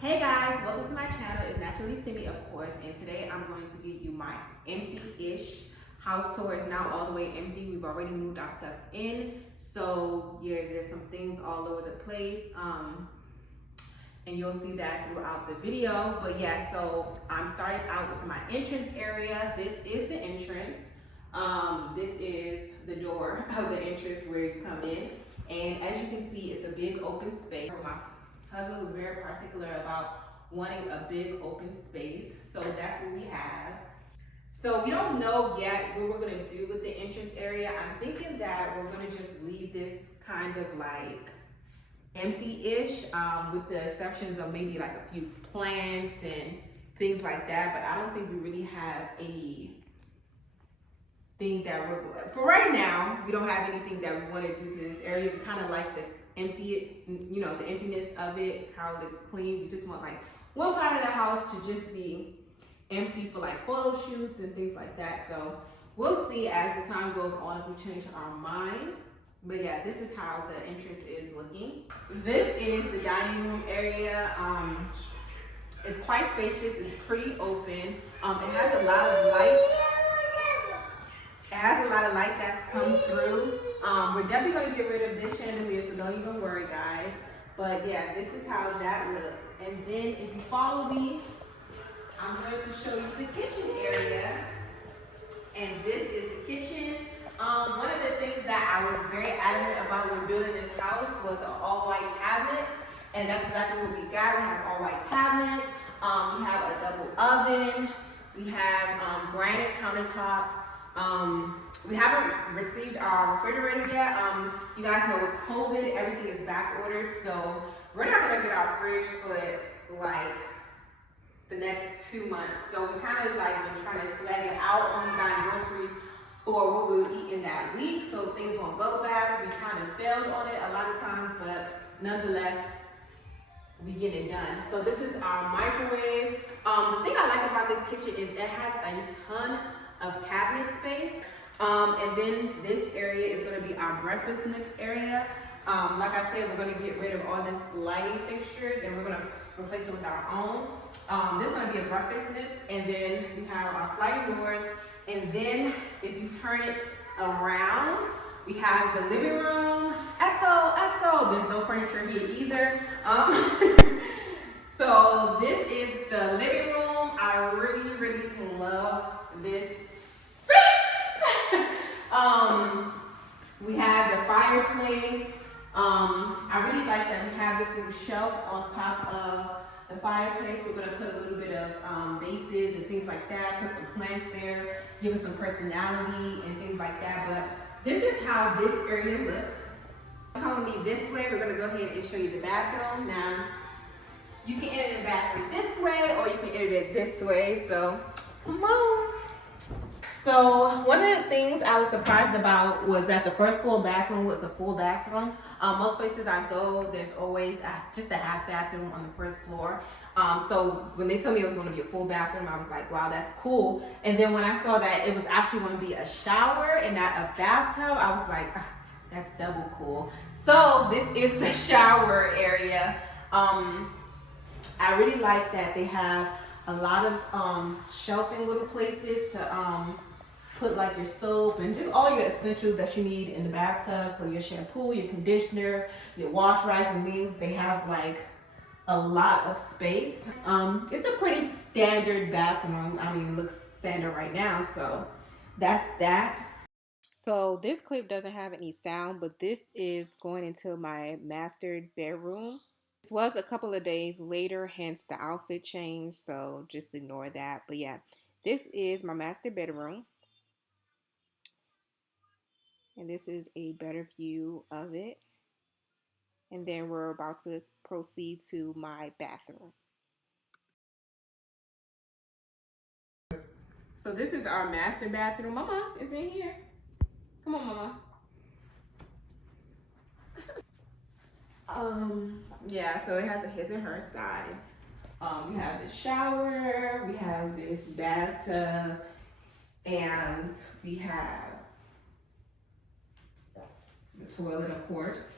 Hey guys, welcome to my channel. It's Naturally Simi, of course, and today I'm going to give you my empty-ish house tour. It's not all the way empty. We've already moved our stuff in, so yeah, there's some things all over the place, and you'll see that throughout the video. But yeah, so I'm starting out with my entrance area. This is the entrance. This is the door of the entrance where you come in, and as you can see, it's a big open space. My husband was very particular about wanting a big open space, so that's what we have. So we don't know yet what we're gonna do with the entrance area. I'm thinking that we're gonna just leave this kind of like empty-ish, with the exceptions of maybe like a few plants and things like that, but I don't think we really have any thing that for right now, we don't have anything that we want to do to this area. We kind of like the the emptiness of it, how it looks clean. We just want like one part of the house to just be empty for like photo shoots and things like that. So we'll see as the time goes on if we change our mind. But yeah, this is how the entrance is looking. This is the dining room area. It's quite spacious. It's pretty open. It has a lot of light. It has a lot of light that comes through. We're definitely going to get rid of this chandelier, so don't even worry, guys. But yeah, this is how that looks. And then if you follow me, I'm going to show you the kitchen area. And this is the kitchen. One of the things that I was very adamant about when building this house was all-white cabinets. And that's exactly what we got. We have all-white cabinets. We have a double oven. We have granite countertops. We haven't received our refrigerator yet. You guys know with COVID, everything is back ordered, so we're not gonna get our fridge for like the next 2 months. So we kind of like been trying to swag it out, only buying groceries for what we'll eat in that week, so things won't go bad. We kind of failed on it a lot of times, but nonetheless, we get it done. So this is our microwave. The thing I like about this kitchen is it has a ton of cabinet space. And then this area is going to be our breakfast nook area. Like I said, we're going to get rid of all this lighting fixtures and we're going to replace it with our own. This is going to be a breakfast nook, and then we have our sliding doors. And then if you turn it around, we have the living room. Echo. There's no furniture here either. So this is the living room. I really love this space. We have the fireplace. I really like that we have this little shelf on top of the fireplace. We're gonna put a little bit of vases and things like that, put some plants there, give it some personality and things like that. But this is how this area looks. Following me this way, we're gonna go ahead and show you the bathroom. Now, you can enter the bathroom this way or you can enter it this way, so come on. So one of the things I was surprised about was that the first floor bathroom was a full bathroom. Most places I go, there's always just a half bathroom on the first floor. So when they told me it was going to be a full bathroom, I was like, wow, that's cool. And then when I saw that it was actually going to be a shower and not a bathtub, I was like, that's double cool. So this is the shower area. I really like that they have a lot of shelving little places to put like your soap and just all your essentials that you need in the bathtub. So your shampoo, your conditioner, your wash rags and things. They have like a lot of space. It's a pretty standard bathroom. I mean, it looks standard right now, so that's that. So this clip doesn't have any sound, but this is going into my master bedroom. This was a couple of days later, hence the outfit change, so just ignore that. But yeah, this is my master bedroom. And this is a better view of it. And then we're about to proceed to my bathroom. So this is our master bathroom. Mama is in here. Come on, Mama. Yeah, so it has a his and her side. We have the shower, we have this bathtub, and we have the toilet, of course.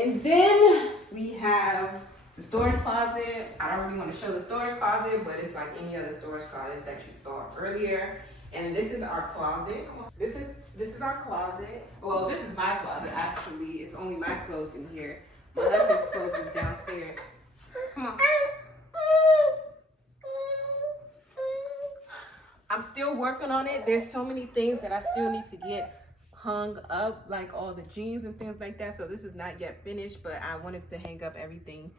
And then we have the storage closet. I don't really want to show the storage closet, but it's like any other storage closet that you saw earlier. And this is our closet. This is our closet. Well, this is my closet actually. It's only my clothes in here. My husband's clothes is downstairs. Come on. I'm still working on it. There's so many things that I still need to get hung up, like all the jeans and things like that. So this is not yet finished, but I wanted to hang up everything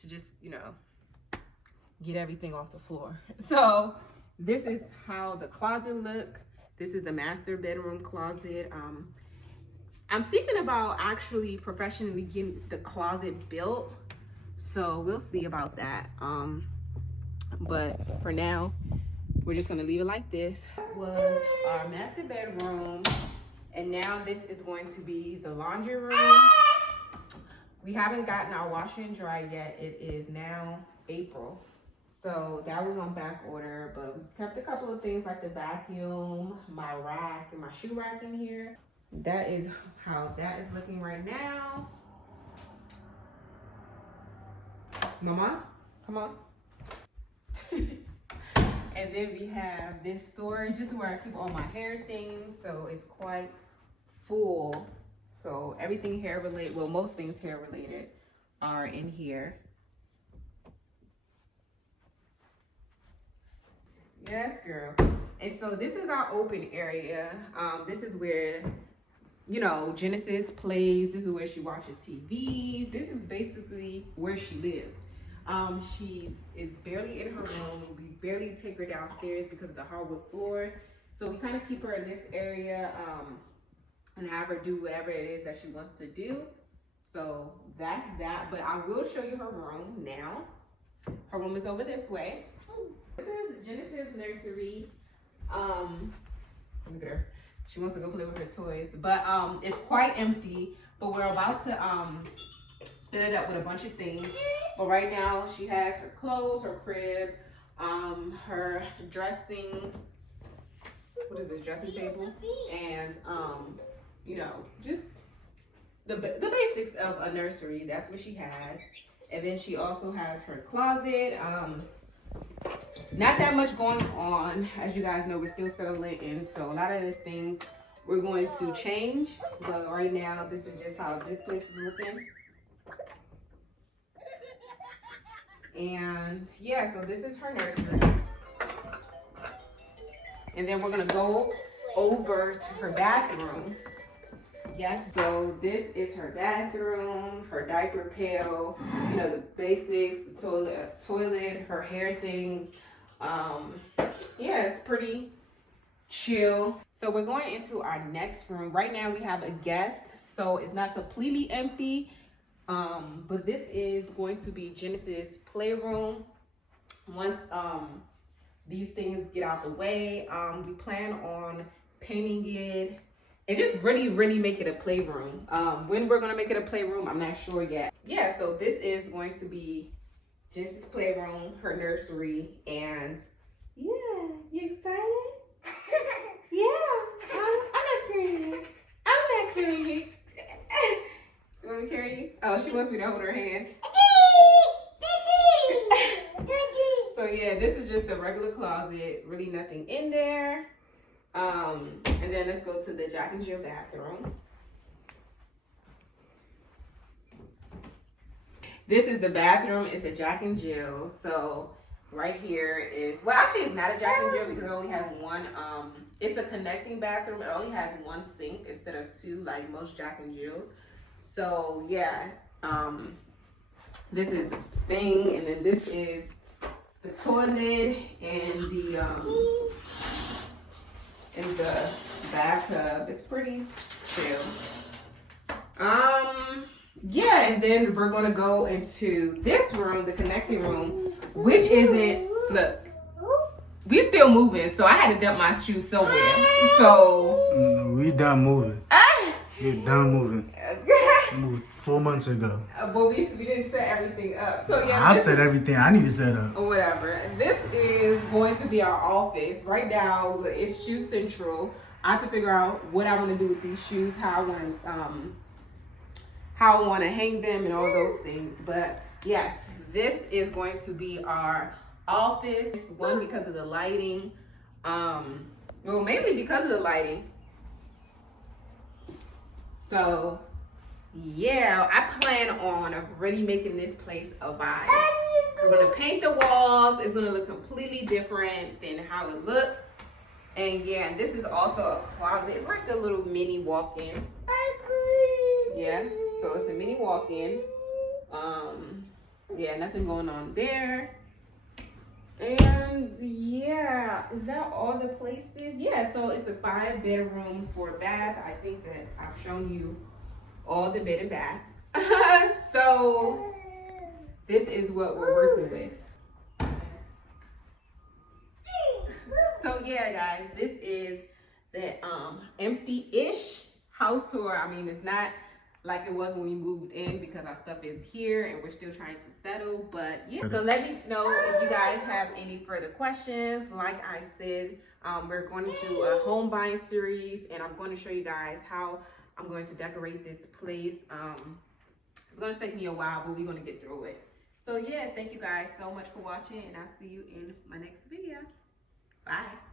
to just, you know, get everything off the floor. So this is how the closet look. This is the master bedroom closet. I'm thinking about actually professionally getting the closet built. So we'll see about that. But for now, we're just gonna leave it like this. That was our master bedroom. And now this is going to be the laundry room. We haven't gotten our washer and dryer yet. It is now April. So that was on back order, but we kept a couple of things like the vacuum, my rack, and my shoe rack in here. That is how that is looking right now. Mama, come on. And then we have this storage. This is where I keep all my hair things. So it's quite full. So everything hair related, well, most things hair related are in here. Yes, girl. And so this is our open area. This is where, you know, Genesis plays. This is where she watches TV. This is basically where she lives. She is barely in her room. We barely take her downstairs because of the hardwood floors. So we kind of keep her in this area and have her do whatever it is that she wants to do. So that's that. But I will show you her room now. Her room is over this way. This is Genesis Nursery. Look at her. She wants to go play with her toys. But it's quite empty. But we're about to fill it up with a bunch of things. But right now she has her clothes, her crib, her dressing, what is it, dressing table, and you know, just the basics of a nursery. That's what she has. And then she also has her closet. Not that much going on. As you guys know, we're still settling in, so a lot of the things we're going to change. But right now, this is just how this place is looking. And yeah, so this is her nursery. And then we're gonna go over to her bathroom. Yes, so this is her bathroom, her diaper pail, you know, the basics, the toilet, her hair things. Yeah, it's pretty chill. So we're going into our next room. Right now we have a guest, so it's not completely empty. But this is going to be Genesis' playroom. Once these things get out the way, we plan on painting it and just really make it a playroom. When we're gonna make it a playroom, I'm not sure yet. Yeah, so this is going to be Genesis' playroom, her nursery, and yeah, you excited? Yeah, I'm not carrying you. I'm not carrying you. You want me to carry you? Oh, she wants me to hold her hand. So yeah, this is just a regular closet, really nothing in there. And then let's go to the Jack and Jill bathroom. This is the bathroom. It's a Jack and Jill. So right here is, well, actually it's not a Jack and Jill because it only has one, it's a connecting bathroom. It only has one sink instead of two like most Jack and Jills. So yeah, this is the thing, and then this is the toilet and the bathtub. It's pretty chill. Yeah, and then we're gonna go into this room, the connecting room, which isn't, look, we still moving, so I had to dump my shoes somewhere. So we done moving. We're done moving. Moved 4 months ago. But we didn't set everything up. So yeah, I set everything I need to set up. Whatever. This is going to be our office. Right now, it's Shoe Central. I have to figure out what I want to do with these shoes, how how I want to hang them and all those things. But yes, this is going to be our office. One, because of the lighting. Well, mainly because of the lighting. So yeah, I plan on really making this place a vibe. We're gonna paint the walls. It's gonna look completely different than how it looks. And yeah, and this is also a closet. It's like a little mini walk-in. Yeah, so it's a mini walk-in. Yeah, nothing going on there. And yeah, is that all the places? Yeah, so it's a 5-bedroom, 4-bath. I think that I've shown you all the bed and bath. So this is what we're working with. So yeah, guys, this is the empty-ish house tour. I mean, it's not like it was when we moved in because our stuff is here and we're still trying to settle. But yeah, so let me know if you guys have any further questions. Like I said, we're going to do a home buying series, and I'm going to show you guys how I'm going to decorate this place. It's going to take me a while, but we're going to get through it. So yeah, thank you guys so much for watching, and I'll see you in my next video. Bye.